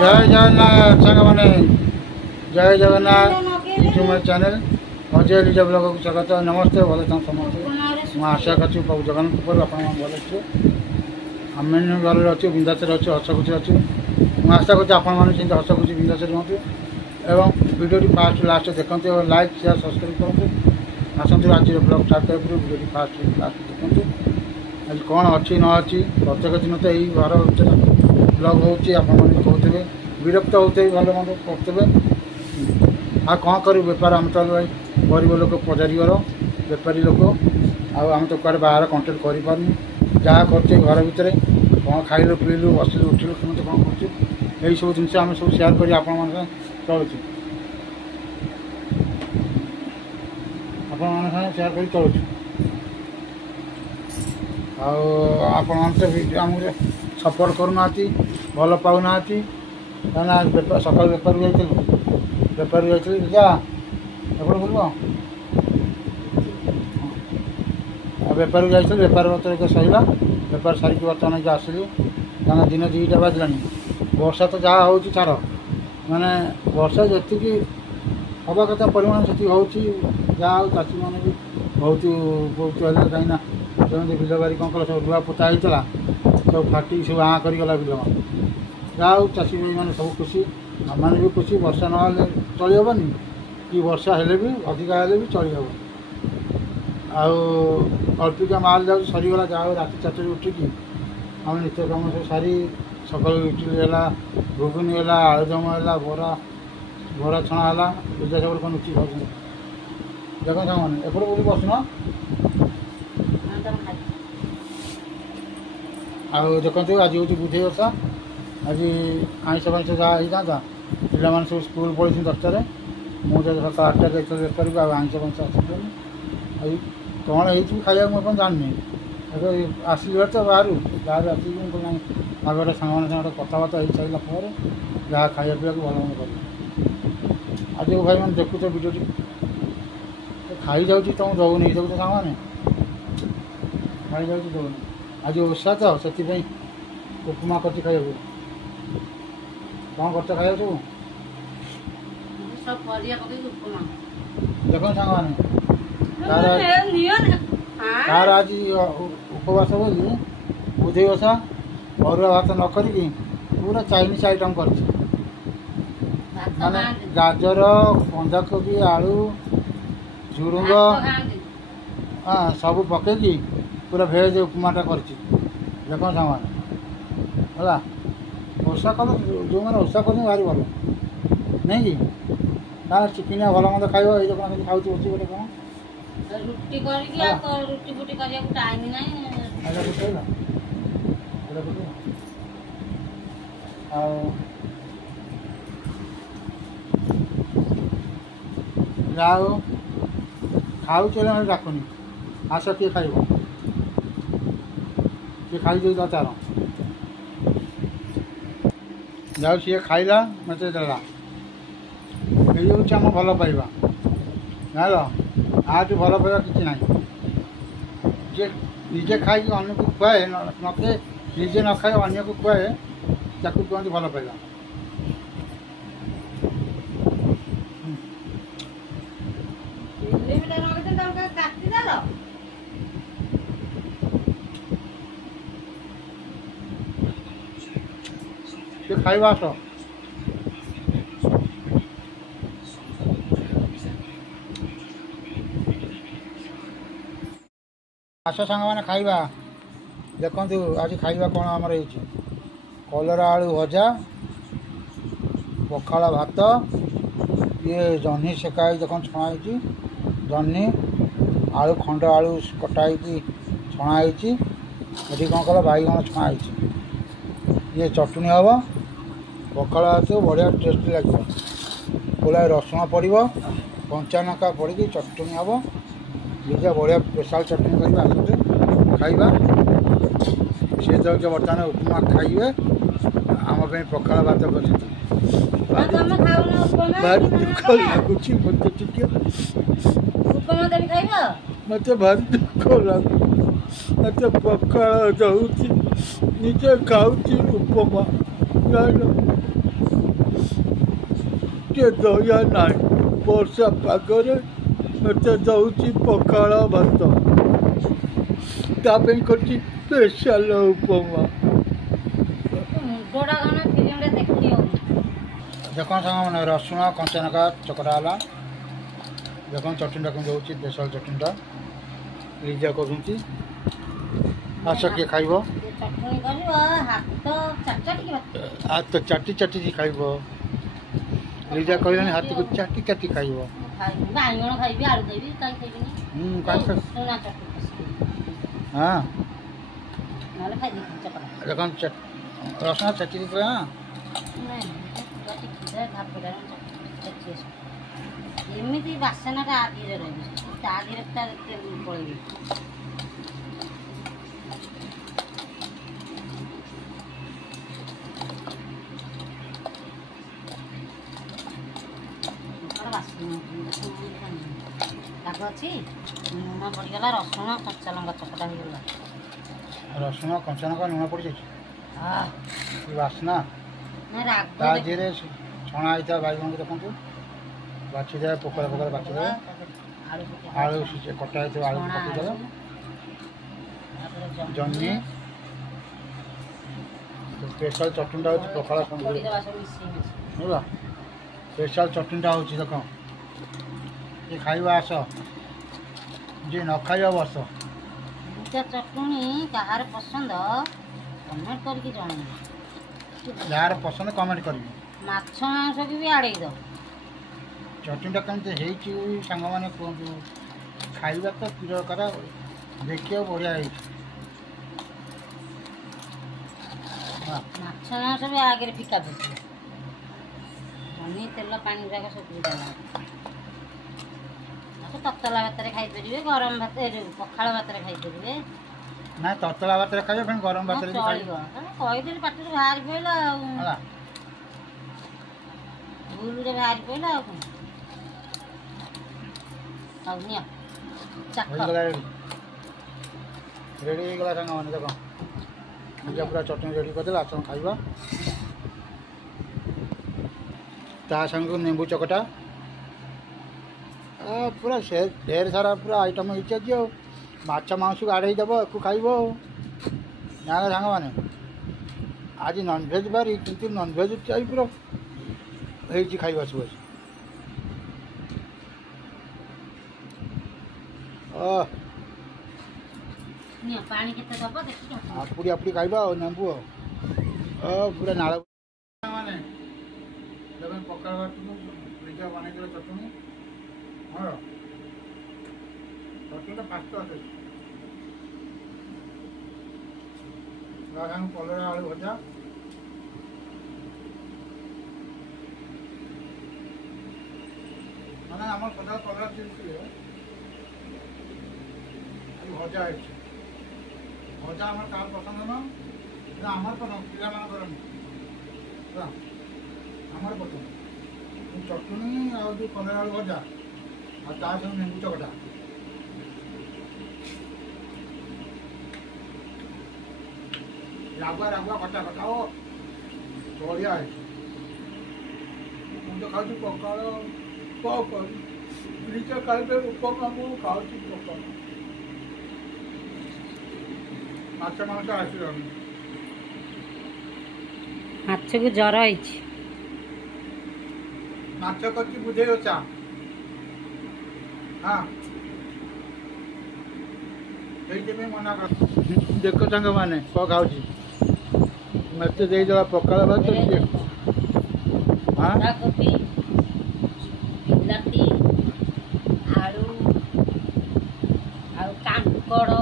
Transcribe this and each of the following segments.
जय जगन्नाथ सांग मैंने जय जगन्नाथ यूट्यूब चैनल अजय लिजा ब्लॉग को स्वागत नमस्ते भले समस्ते मुझे आशा कर प्रभु जगन्नाथ पर आप भल अच्छे आम घर अच्छे बिंदाचर अच्छे हसखुशी अच्छे मुझे आशा करते आपंट हसखुशी बिंदाचर रुहतु एवं वीडियो फास्ट लास्ट देखते और लाइक शेयर सब्सक्राइब करूँ आसतु आज ब्लॉग स्टार्ट कर वीडियो फास्ट लास्ट देखते आज कौन अच्छी न अच्छी प्रत्येक दिन तो यही घर ब्लॉग होते विरक्त होते भल मंद करते आ कौन कर बेपार आम तो गरीब लोक पचारिगर बेपारी लोक आम तो कड़े बाहर कंटेक्ट कर जहाँ कर घर भितर कौन खाइलु पीलु बसिलु उठिलु केमती कौन कर यही सब जिन आम सब सेयार कर चलुँ आप सेयार कर चलुँ आमको सपोर्ट करना भल पाऊना कहीं सकाल बेपार जाइए जा बोल बेपार जाइए बेपार बतर सहीला बेपार सारिक बर्तमान आसली कहीं दिन 2टा बाजला वर्षा तो जहाँ हो छाड़ माने वर्षा जी हवा कथा परिमाण से हो जहाँ हो चाषी मैंने भी बहुत उपकृत है कहीं जमी बिल बारी कौन कल सब रुआ पोता होता सब फाटी सब हाँ करगला बिल जहाँ हो चाषी भाई मैंने सब खुशी आम भी खुशी वर्षा ना चली हेनी कि वर्षा हेले भी अधिका हेले भी चली हे अल्पिका माल जाऊँ सरीगला जहाँ हो रात 4 उठिकी आम नित्य कम सब सारी सकाल इडली है घुगुनी है आलुदम है बरा छणा है पूजा सब कौन लुचि खाऊ देख सामान एपटे बोली बसुन देखते आज हूँ बुधे ओषा आज आईष फाइष जहाँ होता पिला सब स्कूल पड़े 10टार मुझे सकाल 8टा बेपार को आईष फाइष आस कौन हो खाया मुझे जानी आसली तो बाहर आसिक आगे सांग कथबार्ता हो सारापर जहाँ खाया पीवा भल मंद कर आज भाई मैंने देखुच वीडियो खाई जाऊँगी तुम दौनी देखुच सांग मैंने खाई जाऊँगी दौनी आज ओषा तो से उपमा कर खाया कौन कर खाया सब देख सांग मैंने तार आज उपवास बोली बुधे ओषा अरुआ भात न करी पूरा चाइनीज आइटम कर माने गाजर बंधाकोबी आलू झुरुंग हाँ सब पकईकी पूरा भेज उपमाटा कर देख सामान है ओषा कल जो मैंने ओषा कर भारी भल नहीं कि तार चिकिनिया भल मंद खाइब ये देखना खाऊ बस गोटे कौन रुटी रुटी फुटी करने टाइम नहीं जाओ खाऊ चले मैं डाकुनी आस किए खाइब किए खाई दे तार जाओ सी खाइला मत देला ये हूँ आम भल पाइबा जान आज भल पाइबा कि ना जे निजे खाई अन्य को खुआए नखे निजे न खाए अन्य को खुआए ताकू कहते भल पाइबा खाइबा आस आस सांग मैंने खाइबा देखु आज खाइबा कौन आमर कलरा आलू भजा पखाड़ भात ये जह्नी सेकाई देख छणाई जह्नी आलू खंड आलू कटाई छणाई ये कौन कल बैगण छणाई ये चटनी हम पखाड़ भात बढ़िया टेस्टी लगे पुला रसुण पड़ो कंचा लंका पड़ी चटनी हम ये बढ़िया स्पेशल चटनी कर आसते खाइबा सी तो बर्तमान उपमा खाइबे आम पखाड़ भात भारी दुख लगुच मत भारी दुख लगुच मत पखाड़ दौर निजे खाऊँ उपमा ଟିକେ ଦୟା ନାହିଁ ବର୍ଷା ପାଗରେ ମୋତେ ଦଉଛି ପଖାଳ ଭାତ ତା ପାଇଁ କରିଛି ସ୍ପେଶାଲ ଉପମା। ମୁଣ୍ଡଟା କ'ଣ ଫିଲ୍ମରେ ଦେଖି ହଉନି। ଦେଖ ସାଙ୍ଗମାନେ ରସୁଣ କଞ୍ଚାଲଙ୍କା ଚକଟା ହେଲା। ଦେଖନ୍ତୁ ଚଟଣିଟା କେମିତି ହେଉଛି ସ୍ପେଶାଲ ଚଟଣିଟା ଲିଜା କରୁଛନ୍ତି। ଆସ କିଏ ଖାଇବ? ଚଟଣି କରିବ ହାତ ଚାଟି ଚାଟିକି ଖାଇବ। ଲିଜା କହିଲାନି ହାତକୁ ଚାଟି ଚାଟି ଖାଇବ। ବାଇଗଣ ଖାଇବି ଆଳୁ ଖାଇବି କାହିଁ ଖାଇବିନି। ଚୁନା ଚଟଣି ହଁ ନହେଲେ ଖାଇଦେବି ଚକଟା। ଦେଖନ୍ତୁ ରସୁଣ ଚାଟି ଦେଇଥିଲା ନା ଏମିତି ବାସନାଟା ଆ ଧୀରେ ରହିବ ତା ଧୀରେ ତା ପଳେଇବି। ରାଗ ଅଛି ଲୁଣ ପଡ଼ିଗଲା ରସୁଣ କଞ୍ଚା ଲଙ୍କା ଚକଟା ହେଇଗଲା। ରସୁଣ କଞ୍ଚାଲଙ୍କା ଲୁଣ ପଡ଼ିଯାଇଛି ବାସ୍ନା। ତା ଦେହରେ ଛଣା ହେଇଥିବା ବାଇଗଣକୁ ଦେଖନ୍ତୁ ବାଛିଦେବେ ପୋକରା ପୋକରା ବାଛିଦେବେ। ଆଳୁ କଟା ହେଇଥିବା ଆଳୁକୁ ପକାଇଦେବେ। ଜହ୍ନି ସ୍ପେଶାଲ ଚଟଣିଟା ହେଉଛି ପଖାଳ ସାଙ୍ଗରେ ହେଲା। ସ୍ପେଶାଲ ଚଟଣିଟା ହେଉଛି ଦେଖ ଯିଏ ଖାଇବା ଆସ ଯିଏ ନ ଖାଇବା ବସ। ଚଟଣି କାହାର ପସନ୍ଦ କମେଣ୍ଟ କରିକି ଜଣେଇବ। ଯାହାର ପସନ୍ଦ କମେଣ୍ଟ କରିବେ। ମାଛ ମାଂସକୁ ବି ଆଡ଼େଇ ଦେବ। ଚଟଣିଟା କେମିତି ହେଇଛି ସାଙ୍ଗମାନେ କୁହନ୍ତୁ। ଖାଇବା ତ ପ୍ରିୟ କର ଦେଖିବାକୁ ବଢ଼ିଆ ହେଇଛି। ମାଛ ମାଂସ ବି ଆଗରେ ଫିକା ପଡ଼ିଛି। ଜହ୍ନି ତେଲ ପାଣି ଗୁଡ଼ାକ ସବୁ ଦେଲା। ତତଲା ଭାତରେ ଖାଇପାରିବେ ଗରମ ଭାତ ପଖାଳ ଭାତରେ ଖାଇପାରିବେ। ନାଇଁ ତତଲା ଭାତରେ ଖାଇବେ ପୁଣି ଗରମ ଭାତରେ ବି ଚଳିବ। କହିଦେଲି ପାଟିରୁ ବାହାରି ପଡ଼ିଲା ଆଉ ଭୁଲରେ ବାହାରି ପଡ଼ିଲା ଆଉ କ'ଣ। ହଉ ନିଅ ରେଡ଼ି ହେଇଗଲା ସାଙ୍ଗମାନେ ଦେଖ ନିଜେ ପୁରା ଚଟଣି ରେଡ଼ି କରିଦେଲେ ଆସ ଖାଇବା। ତା ସାଙ୍ଗକୁ ନେମ୍ବୁ ଚକଟା ପୁରା ଢେର ସାରା ପୁରା ଆଇଟମ୍ ହେଇଛି ଆଜି ଆଉ। ମାଛ ମାଂସକୁ ଆଡ଼େଇ ଦେବ ୟାକୁ ଖାଇବ ଆଉ ଜାଣିଲେ ସାଙ୍ଗମାନେ। ଆଜି ନନଭେଜ୍ ବାରି କିନ୍ତୁ ନନଭେଜ୍ ଟାଇପ୍ର ହେଇଛି ଖାଇବା ସବୁ। ପାଣି କେତେ ଦେବ ଦେଖିକି ଆପୁଡ଼ି ଆପୁଡ଼ି ଖାଇବା ଆଉ ନେମ୍ବୁ ଆଉ ପୁରା ନାଳ ମାନେ ଦେଖନ୍ତୁ ପଖାଳ ଭାତକୁ ନିଜେ ବନେଇଦେଲେ ଚଟଣି। ହଁ ଚଟଣିଟା ଫାଷ୍ଟ ଅଛି। ତା ସାଙ୍ଗେ କଲରା ଆଳୁ ଭଜା ମାନେ ଆମର ସଦାବେଳେ କଲରା ଚିପ୍ସ ଭଜା ହେଇଛି। ଭଜା ଆମର କାହାର ପସନ୍ଦ ନୁହଁ କିନ୍ତୁ ଆମର ପସନ୍ଦ ପିଲାମାନଙ୍କର ନୁହଁ ଆମର ପସନ୍ଦ। ଚଟଣି ଆଉ ଯେଉଁ କଲରା ଆଳୁ ଭଜା ଆଉ ତା ସହିତ ନେମ୍ବୁ ଚକଟା ରାଗୁଆ କଟା କଟା ଓ ବଢ଼ିଆ ହେଇଛି। ମୁଁ ତ ଖାଉଛି ପଖାଳ କ'ଣ କରିବି ନିଜେ ଖାଇବେ ଉପମା ମୁଁ ଖାଉଛି ପଖାଳ। ମାଛ ମାଂସ ଆସିବନି। ମାଛକୁ ଜ୍ୱର ହେଇଛି। ମାଛ କରିଛି ବୁଝେଇ ଓଚା ହଁ ସେଇଥିପାଇଁ ମନା କର। ଦେଖ ସାଙ୍ଗମାନେ କ'ଣ ଖାଉଛି ମୋତେ ଦେଇଦେବା ପଖାଳ ଭାତ ବନ୍ଧାକୋବି ବିଲାତି ଆଳୁ ଆଉ କାଙ୍କଡ଼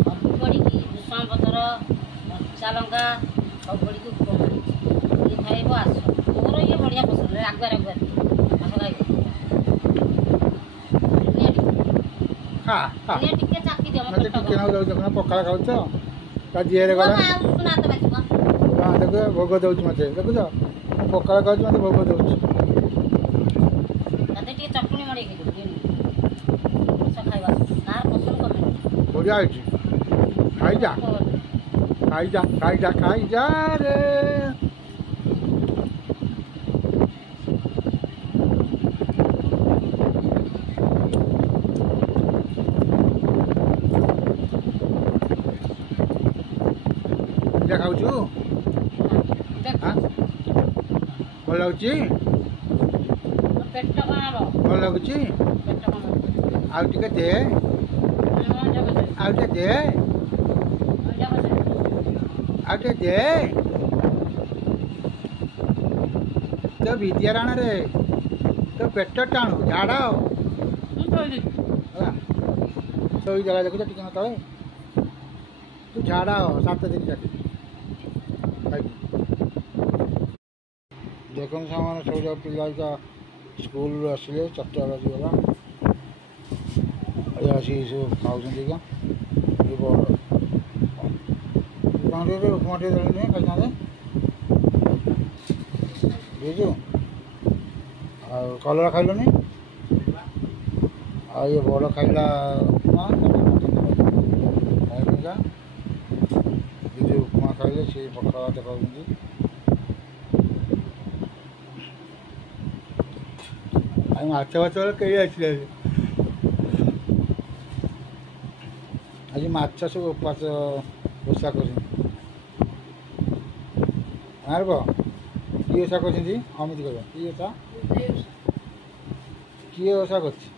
ସବୁ ପଡ଼ିକି ଭୃଷଙ୍ଗ ପତ୍ର କଞ୍ଚା ଲଙ୍କା ସବୁ ପଡ଼ିକି ଉପମା ଇଏ ଖାଇବ ଆସ। ମୋର ଇଏ ବଢ଼ିଆ ପସନ୍ଦ ରାଗୁଆ ଆସ ଖାଇବ। ଟିକେ ଚାକି ଦିଅ ମୋତେ ଟିକେ ନାକୁ ଦେଉଛି ଆପଣ ପଖାଳ ଖାଉଛ ତା ଦିହରେ ଗଲା ଦେଖୁଛ ଭୋଗ ଦେଉଛି ମୋତେ ଦେଖୁଛ ମୁଁ ପଖାଳ ଖାଉଛି ମୋତେ ଭୋଗ ଦେଉଛି। ଟିକେ ଚଟଣି ମଡ଼େଇକି ଖାଇବା ତାର ପସନ୍ଦ କମେ ବଢ଼ିଆ ହେଇଛି। ଖାଇଯା ଖାଇଯା ଖାଇଯା ଖାଇଯା ରେ हाँ ଭଲ ଲାଗୁଛି ପେଟ କ'ଣ ହବ ଭଲ ଲାଗୁଛି ପେଟ କ'ଣ ହବ ଆଉ ଟିକେ ଦେ ଆଉ ଟିକେ ଦେ ଆଉ ଟିକେ ଦେ ତୋ ବିଦ୍ୟା ରାଣରେ ତୋ ପେଟ ଟାଣୁ ଝାଡ଼ା ହେଲା ଶୋଇ ଜାଗା ଦେଖୁଛ ଟିକେ ନା ତଳେ ତୁ ଝାଡ଼ା 7 ଦିନ ଯାକେ ଖାଇକି ଦେଖନ୍ତୁ ସେମାନେ ସବୁ ଯାକ ପିଲା ସ୍କୁଲରୁ ଆସିଲେ 4ଟା ବାଜିଗଲା ଆସିକି ସବୁ ଖାଉଛନ୍ତି ଆଜ୍ଞା ଏ ବଡ଼ ଉପମା ଟିକେ ଦେଲେନି ଖାଇଥାନ୍ତେ ବୁଝୁ ଆଉ କଲରା ଖାଇଲନି ଆଉ ଇଏ ବଡ଼ ଖାଇଲା ଉପମା ଖାଇଲିକା ଏ ଯେଉଁ ଉପମା ଖାଇଲେ ସେ ପଖାଳ ଭାତ ଖାଉଛନ୍ତି ଆଉ ମାଛ ଫାଛ କେହି ଆସିଲେ ଆଜି ମାଛ ସବୁ ଉପାସ ଓଷା କରିଛନ୍ତି ଆରେ କି ଓଷା କରିଛନ୍ତି ଅମିତି କହିବ କି ଓଷା କିଏ ଓଷା କରିଛି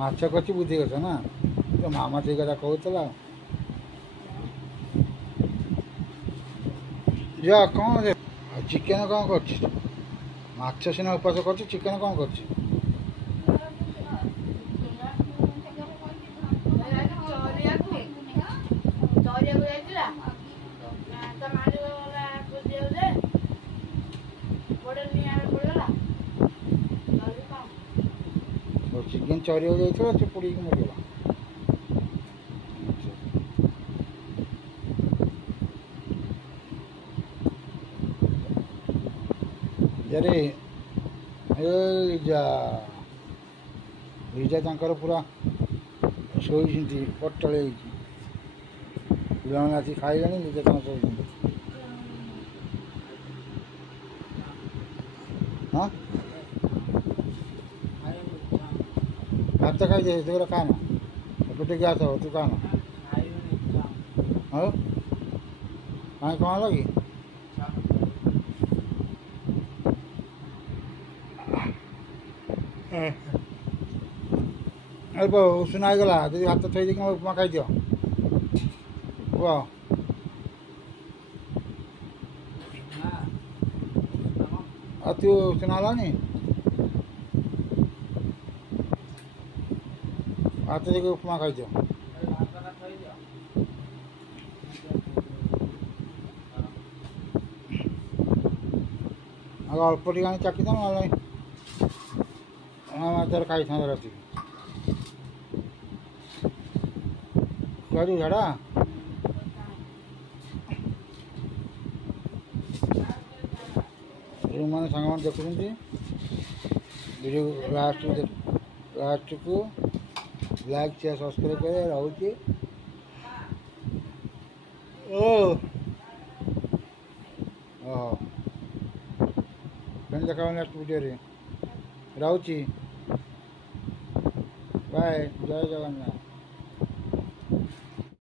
ମାଛ କରିଛି ବୁଦ୍ଧି ଗଛ ନା ତ ମାମା ସେଇ କଥା କହୁଥିଲା ଯା କ'ଣ ଚିକେନ କ'ଣ କରୁଛି ମାଛ ସିନା ଉପାସ କରୁଛି ଚିକେନ କ'ଣ କରୁଛି ଚିକେନ ଚରିବାକୁ ଯାଇଥିଲା ସେ ପୋଡ଼ିକି ମରିଗଲା ଯାରେ ଲିଜା ତାଙ୍କର ପୁରା ଶୋଇଛନ୍ତି ପଟଳେ ହେଇଛି ପିଲାମାନେ ଆସି ଖାଇଲେଣି ଲିଜା ତାଙ୍କର ଶୋଇଛନ୍ତି ହଁ ଭାତ ଖାଇଦେ ସେଗୁଡ଼ା ଖାନା ଏପଟେ ଗ୍ୟାସ୍ ହବ ତୁ ଖାନା ହଉ କାହିଁ କ'ଣ ହେଲା କି ଉଷୁନା ହେଇଗଲା ଯଦି ଭାତ ଥୋଇ ଦେଇକି ଉପମା ଖାଇଦିଅ କୁହ ଆଉ ତୁ ଉଷୁନା ହେଲାନି ଭାତ ଦେଇକି ଉପମା ଖାଇଦିଅ ଆଉ ଅଳ୍ପ ଟିକେ ଆଣି ଚାକିଦ ନହେଲେ ମାଛରେ ଖାଇଥାନ୍ତେ ରାତିକି କୁଆଡ଼ୁ ଝାଡ଼ା ଯେଉଁମାନେ ସାଙ୍ଗମାନେ ଦେଖୁଛନ୍ତି ଭିଡ଼ିଓ ଲାଷ୍ଟକୁ ଲାଇକ୍ ସେୟାର ସବସ୍କ୍ରାଇବ୍ করে ରହୁଛି ପୁଣି ଦେଖା ନେକ୍ସଟ ଭିଡ଼ିଓରେ ରହୁଛି ବାଏ ଜୟ ଜଗନ୍ନାଥ।